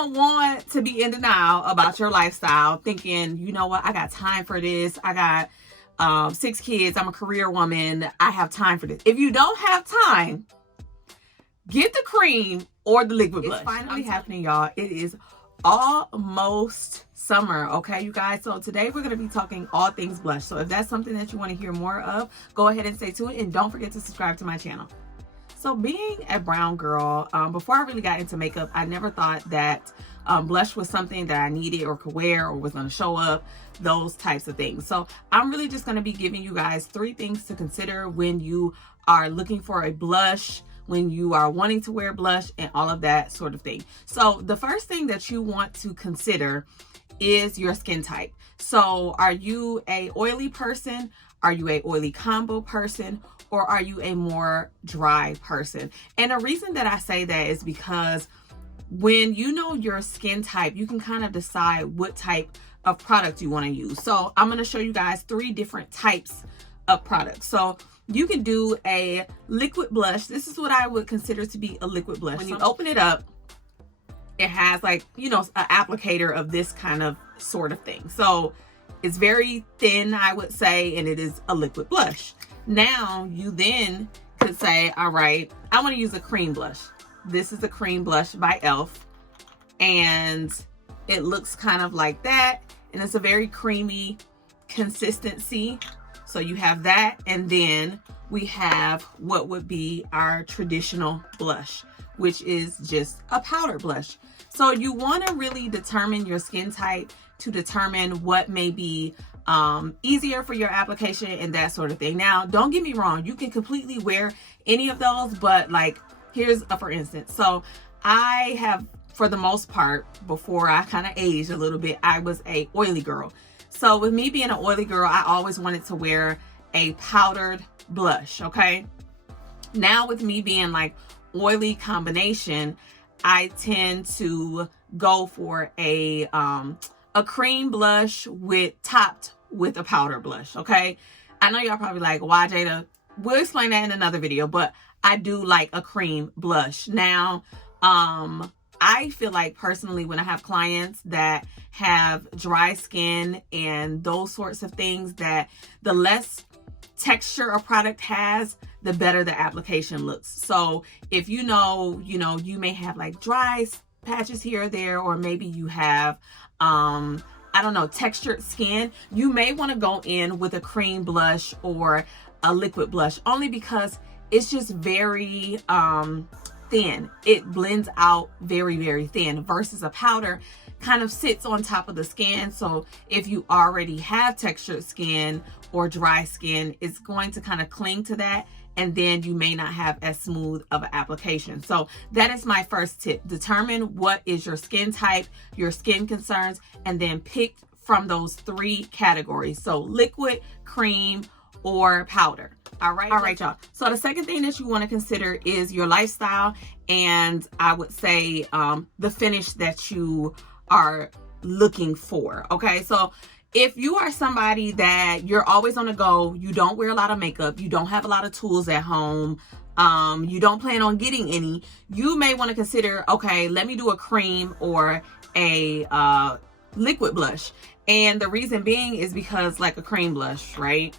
don't want to be in denial about your lifestyle, thinking, you know what, I got time for this. I got 6 kids. I'm a career woman. I have time for this. If you don't have time, get the cream or the liquid blush. It's finally happening, y'all. It is almost summer, okay, you guys? So today we're going to be talking all things blush. So if that's something that you want to hear more of, go ahead and stay tuned, and don't forget to subscribe to my channel. So being a brown girl, before I really got into makeup, I never thought that blush was something that I needed or could wear or was going to show up, those types of things. So I'm really just going to be giving you guys 3 things to consider when you are looking for a blush, when you are wanting to wear blush, and all of that sort of thing. So the first thing that you want to consider is your skin type. So are you a oily person? Are you a oily combo person? Or are you a more dry person? And the reason that I say that is because when you know your skin type, you can kind of decide what type of product you want to use. So I'm going to show you guys 3 different types of products. So you can do a liquid blush. This is what I would consider to be a liquid blush. When you open it up, it has, like, you know, an applicator of this kind of sort of thing. So it's very thin, I would say, and it is a liquid blush. Now you then could say, all right, I want to use a cream blush. This is a cream blush by e.l.f. and it looks kind of like that, and it's a very creamy consistency. So you have that, and then we have what would be our traditional blush, which is just a powder blush. So you want to really determine your skin type to determine what may be easier for your application and that sort of thing. Now, don't get me wrong, you can completely wear any of those, but like, here's a for instance. So I have, for the most part, before I kind of aged a little bit, I was a oily girl. So with me being an oily girl, I always wanted to wear a powdered blush, okay? Now with me being like oily combination, I tend to go for a cream blush topped with a powder blush, okay? I know y'all probably like, why, Jada? We'll explain that in another video, but I do like a cream blush. Now, I feel like personally when I have clients that have dry skin and those sorts of things, that the less texture a product has, the better the application looks. So if you know, you may have like dry patches here or there, or maybe you have, I don't know, textured skin, you may want to go in with a cream blush or a liquid blush, only because it's just very thin. It blends out very, very thin, versus a powder kind of sits on top of the skin. So if you already have textured skin or dry skin, it's going to kind of cling to that, and then you may not have as smooth of an application. So that is my first tip. Determine what is your skin type, your skin concerns, and then pick from those 3 categories. So liquid, cream, or powder. All right, y'all. So the second thing that you want to consider is your lifestyle, and I would say the finish that you are looking for. Okay, so if you are somebody that you're always on the go, you don't wear a lot of makeup, you don't have a lot of tools at home, you don't plan on getting any, you may want to consider, okay, let me do a cream or a liquid blush. And the reason being is because, like a cream blush, right?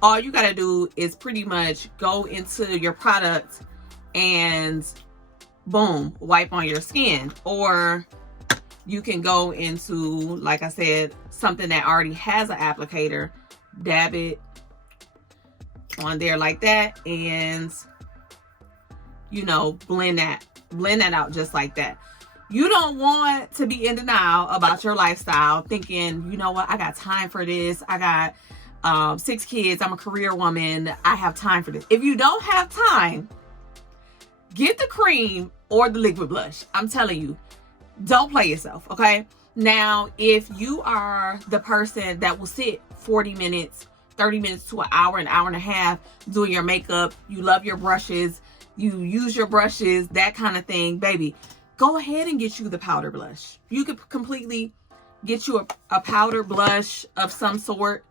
All you got to do is pretty much go into your product and boom, wipe on your skin. Or you can go into, like I said, something that already has an applicator, dab it on there like that, and, you know, blend that out just like that. You don't want to be in denial about your lifestyle, thinking, you know what, I got time for this. I got 6 kids. I'm a career woman. I have time for this. If you don't have time, get the cream or the liquid blush. I'm telling you, don't play yourself, okay? Now, if you are the person that will sit 40 minutes, 30 minutes to an hour and a half doing your makeup, you love your brushes, you use your brushes, that kind of thing, baby, go ahead and get you the powder blush. You could completely get you a powder blush of some sort,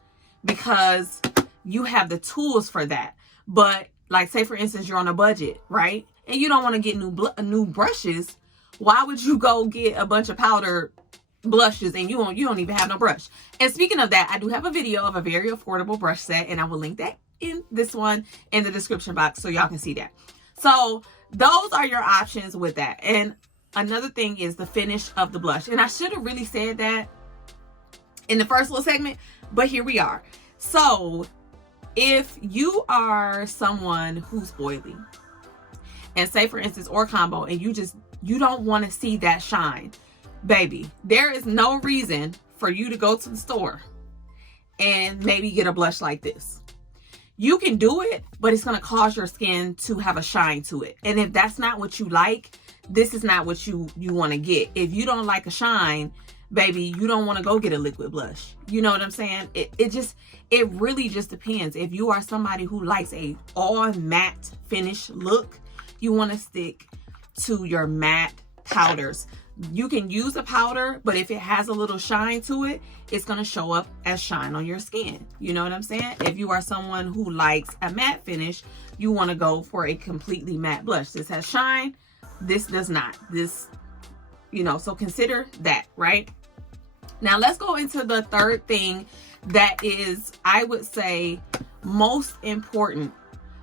because you have the tools for that. But like, say for instance, you're on a budget, right? And you don't want to get new brushes. Why would you go get a bunch of powder blushes and you don't even have no brush? And speaking of that, I do have a video of a very affordable brush set, and I will link that in this one in the description box so y'all can see that. So those are your options with that. And another thing is the finish of the blush. And I should have really said that in the first little segment, but here we are. So if you are someone who's oily, and say for instance, or combo, and you don't want to see that shine, baby, there is no reason for you to go to the store and maybe get a blush like this. You can do it, but it's going to cause your skin to have a shine to it. And if that's not what you like, this is not what you want to get. If you don't like a shine, baby, you don't want to go get a liquid blush. You know what I'm saying? It really just depends. If you are somebody who likes a all matte finish look, you want to stick to your matte powders. You can use a powder, but if it has a little shine to it, it's going to show up as shine on your skin. You know what I'm saying? If you are someone who likes a matte finish, you want to go for a completely matte blush. This has shine. This does not. This, you know, so consider that, right? Now let's go into the third thing that is, I would say, most important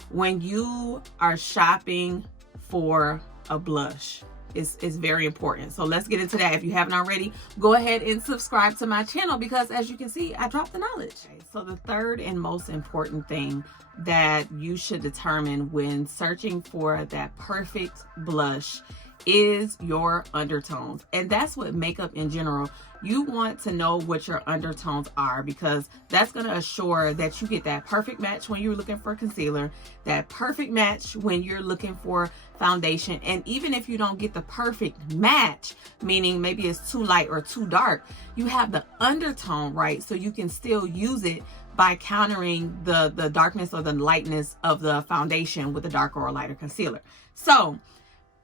when you are shopping for a blush. It's very important. So let's get into that. If you haven't already, go ahead and subscribe to my channel, because as you can see, I drop the knowledge. So the third and most important thing that you should determine when searching for that perfect blush is your undertones. And that's what makeup in general. You want to know what your undertones are, because that's going to assure that you get that perfect match when you're looking for concealer, that perfect match when you're looking for foundation. And even if you don't get the perfect match, meaning maybe it's too light or too dark, you have the undertone right, so you can still use it by countering the darkness or the lightness of the foundation with a darker or lighter concealer. So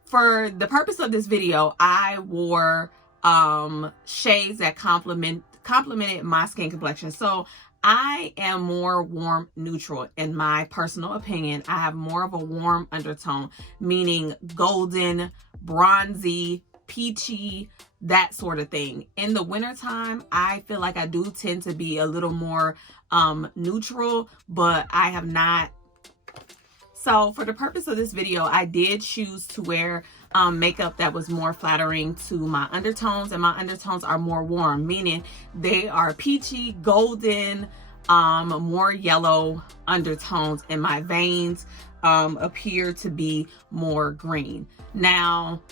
for the purpose of this video, I wore shades that complemented my skin complexion. So I am more warm neutral in my personal opinion. I have more of a warm undertone, meaning golden, bronzy, peachy, that sort of thing. In the wintertime, I feel like I do tend to be a little more neutral, but I have not. So for the purpose of this video, I did choose to wear makeup that was more flattering to my undertones, and my undertones are more warm, meaning they are peachy, golden, more yellow undertones, and my veins appear to be more green. Now,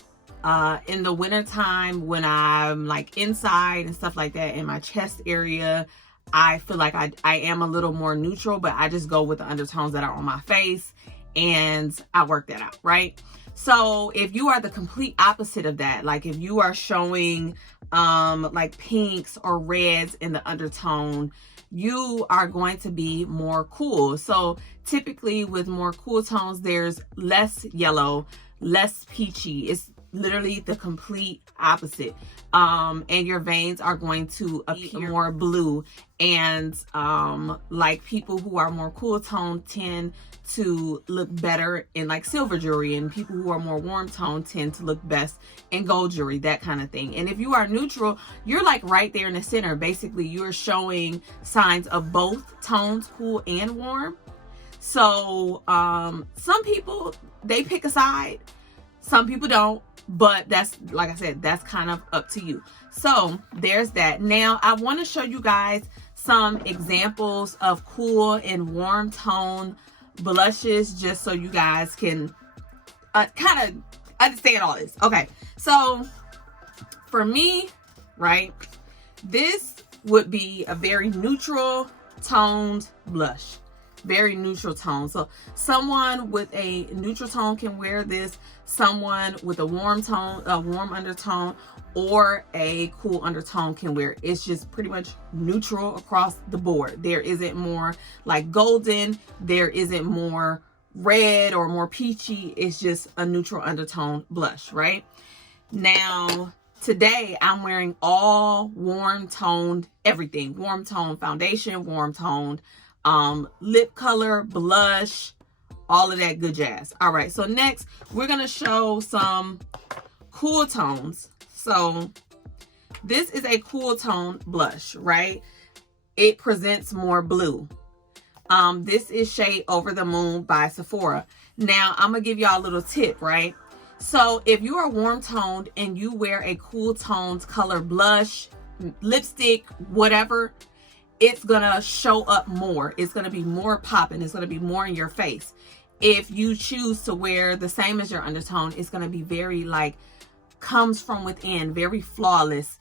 in the wintertime, when I'm like inside and stuff like that, in my chest area, I feel like I am a little more neutral, but I just go with the undertones that are on my face, and I work that out, right? So if you are the complete opposite of that, like if you are showing like pinks or reds in the undertone, you are going to be more cool. So typically with more cool tones, there's less yellow, less peachy. It's literally the complete opposite. And your veins are going to appear more blue, and like people who are more cool tone tend to look better in like silver jewelry, and people who are more warm tone tend to look best in gold jewelry, that kind of thing. And if you are neutral, you're like right there in the center. Basically, you're showing signs of both tones, cool and warm. So some people, they pick a side, some people don't, but that's, like I said, that's kind of up to you. So there's that. Now I want to show you guys some examples of cool and warm tone blushes, just so you guys can kind of understand all this. Okay, so for me, right, this would be a very neutral toned blush. Very neutral tone. So someone with a neutral tone can wear this. Someone with a warm tone, a warm undertone, or a cool undertone can wear it. It's just pretty much neutral across the board. There isn't more like golden, there isn't more red or more peachy. It's just a neutral undertone blush, right? Now today I'm wearing all warm toned everything. Warm toned foundation, warm toned lip color, blush, all of that good jazz. All right, so next we're gonna show some cool tones. So this is a cool tone blush, right? It presents more blue. This is shade Over the Moon by Sephora. Now, I'm going to give y'all a little tip, right? So if you are warm toned and you wear a cool toned color blush, lipstick, whatever, it's going to show up more. It's going to be more popping. It's going to be more in your face. If you choose to wear the same as your undertone, it's going to be very like comes from within, very flawless,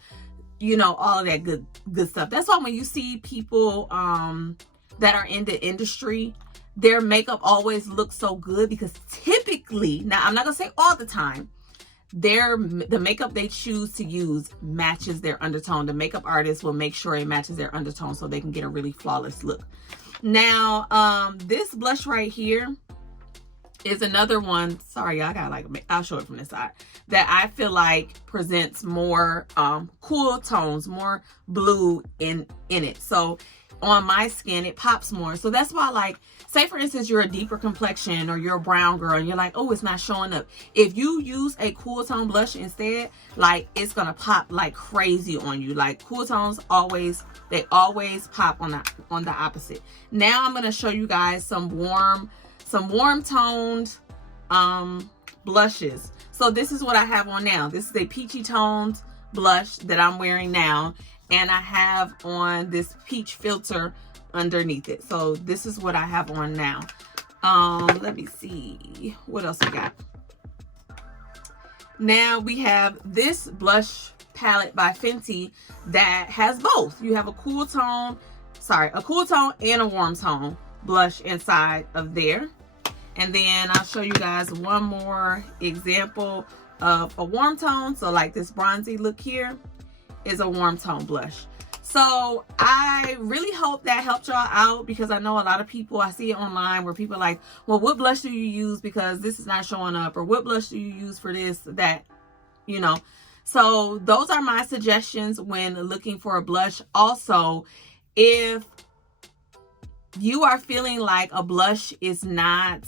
you know, all of that good stuff. That's why when you see people that are in the industry, their makeup always looks so good, because typically, now I'm not gonna say all the time, the makeup they choose to use matches their undertone. The makeup artist will make sure it matches their undertone so they can get a really flawless look. Now, this blush right here is another one. Sorry, I gotta I'll show it from this side. That I feel like presents more cool tones, more blue in it. So on my skin, it pops more. So that's why, like, say for instance, you're a deeper complexion or you're a brown girl and you're like, oh, it's not showing up. If you use a cool tone blush instead, like, it's gonna pop like crazy on you. Like, cool tones always pop on the opposite. Now I'm gonna show you guys some warm toned blushes. So this is what I have on now. This is a peachy toned blush that I'm wearing now, and I have on this peach filter underneath it. So this is what I have on now. Let me see what else we got. Now we have this blush palette by Fenty that has both. You have a cool tone and a warm tone blush inside of there. And then I'll show you guys one more example of a warm tone. So like this bronzy look here is a warm tone blush. So I really hope that helped y'all out, because I know a lot of people, I see it online where people are like, well, what blush do you use because this is not showing up? Or what blush do you use for this, that, you know? So those are my suggestions when looking for a blush. Also, if you are feeling like a blush is not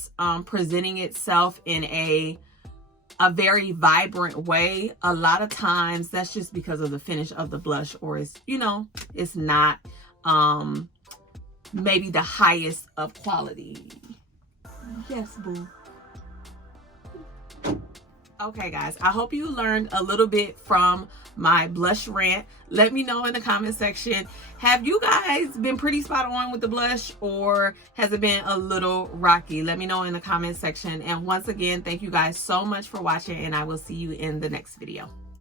presenting itself in a very vibrant way, a lot of times that's just because of the finish of the blush, or it's, you know, it's not maybe the highest of quality. Yes, boo. Okay, guys, I hope you learned a little bit from my blush rant. Let me know in the comment section, have you guys been pretty spot on with the blush, or has it been a little rocky? Let me know in the comment section. And once again, thank you guys so much for watching, and I will see you in the next video.